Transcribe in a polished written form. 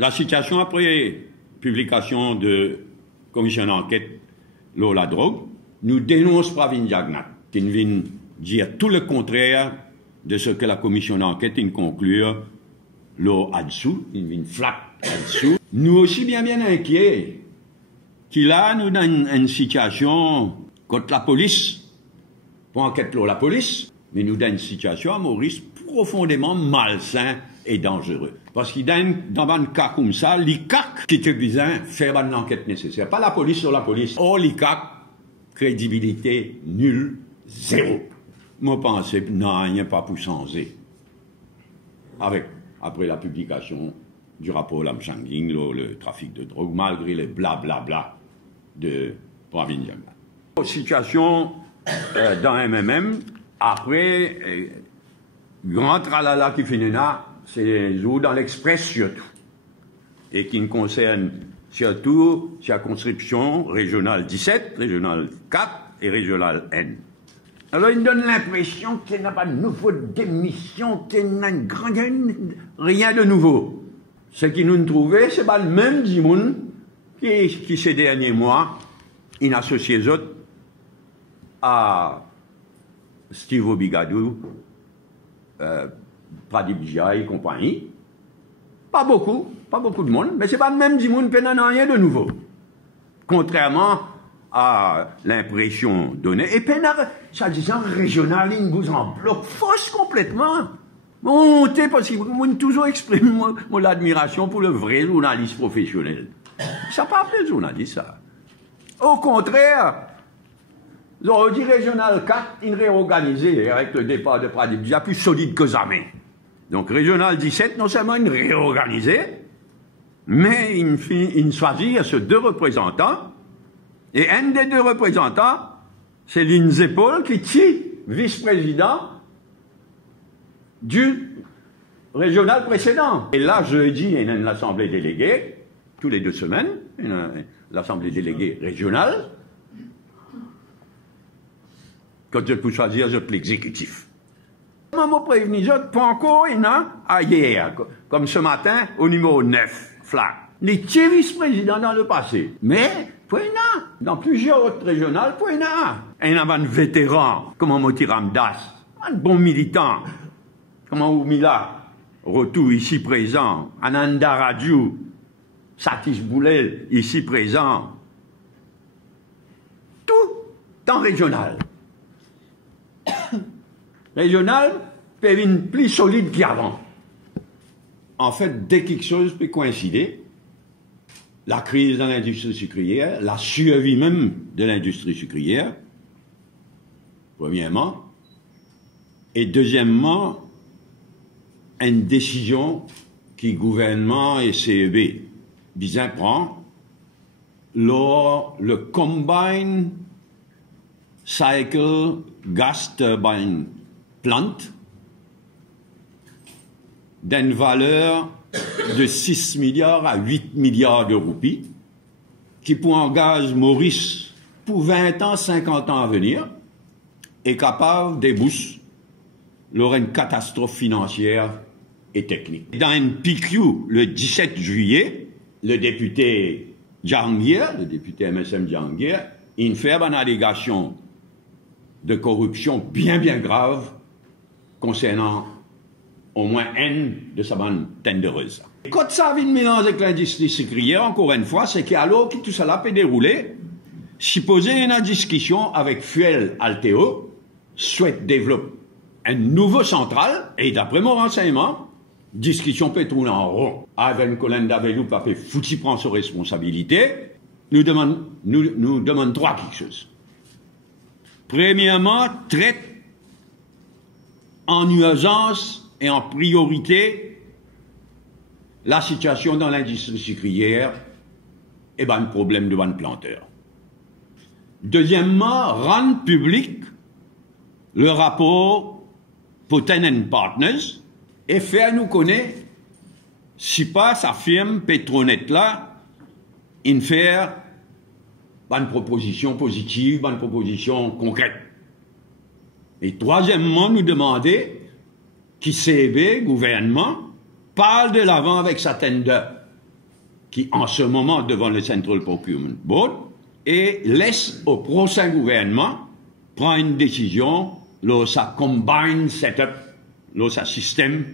La situation après publication de commission d'enquête sur la drogue, nous dénonçons Pravin Jagnat, qui vient dire tout le contraire de ce que la commission d'enquête conclut là-dessous, il vient flat là-dessous. Nous aussi bien inquiets qu'il a nous dans une situation contre la police, pour enquête sur la police, mais nous dans une situation à Maurice profondément malsain et dangereux. Parce qu'il dans un cas comme ça, l'ICAC qui te besoin de faire une enquête nécessaire. Pas la police sur la police. Oh, l'ICAC, crédibilité nulle, zéro. Moi, pense, non, il n'y a pas pour changer. Après la publication du rapport Lamchanging, le trafic de drogue, malgré les blablabla de Pravin Jagnat. Situation dans MMM, après, grand tralala qui finit là, c'est dans l'Express surtout, et qui concerne surtout sa conscription régionale 17, régionale 4 et régionale N. Alors il donne l'impression qu'il n'y a pas de nouveau démission, qu'il n'y a rien de nouveau. Ce qui nous trouvait, c'est pas le même Dimoun qui ces derniers mois, il associé les autres à Steve Obigadou, Pradip Jha et compagnie. Pas beaucoup de monde, mais c'est pas le même Dimoun qui n'a rien de nouveau. Contrairement à l'impression donnée. Et puis, soi-disant régional, il vous en bloque, fausse complètement. Montez, parce que moi, toujours exprime mon admiration pour le vrai journaliste professionnel. Ça pas fait journaliste, ça. Au contraire, on dit régional 4, il réorganisé avec le départ de Pradip Jha plus solide que jamais. Donc, régional 17, non seulement il réorganisé, mais il choisit ce 2 représentants. Et un des 2 représentants, c'est Lindsay Paul, qui est vice-président du régional précédent. Et là, jeudi, il y a une assemblée déléguée, tous les 2 semaines, l'assemblée déléguée régionale. Quand je peux choisir, je peux l'exécutif. Moi, je prévenu, je pas encore, il y a hier, comme ce matin, au numéro 9, flag. Il était vice-président dans le passé. Mais, dans plusieurs autres régionales, il y a un vétéran, comme Moti Ramdas, un bon militant, comme Oumila, retour ici présent, Ananda Raju, Satish Boulel, ici présent. Tout dans régional. Régional, peut être plus solide qu'avant. En fait, dès quelque chose peut coïncider, la crise dans l'industrie sucrière, la survie même de l'industrie sucrière, premièrement, et deuxièmement, une décision qui gouvernement et CEB bien prend lors le Combined Cycle Gas Turbine Plant d'une valeur de 6 milliards à 8 milliards de roupies, qui pour engage Maurice pour 20 ans, 50 ans à venir, est capable déboucher lors une catastrophe financière et technique. Dans une PQ, le 17 juillet, le député Jahangir, le député MSM Jahangir, il fait une allégation de corruption bien grave concernant au moins une de sa bande tendereuse. Quand ça vient de mélanger avec l'industrie sucrière, encore une fois, c'est qu'alors que tout cela peut dérouler, supposer une discussion avec Fuel Alteo, souhaite développer un nouveau central, et d'après mon renseignement, discussion peut tourner en rond. Avec Colin Davelou, Papé Fouti prend ses responsabilités, nous demande 3 quelque chose. Premièrement, traite en urgence et en priorité la situation dans l'industrie sucrière et le problème de ban planteur. Deuxièmement, rendre public le rapport Poten & Partners et faire nous connaître si pas sa firme Petronet là, in faire une proposition positive, une proposition concrète. Et troisièmement, nous demander qui CEB, gouvernement, parle de l'avant avec sa tender qui en ce moment devant le Central Procurement Board, et laisse au prochain gouvernement prendre une décision, là, ça combine setup, là, ça système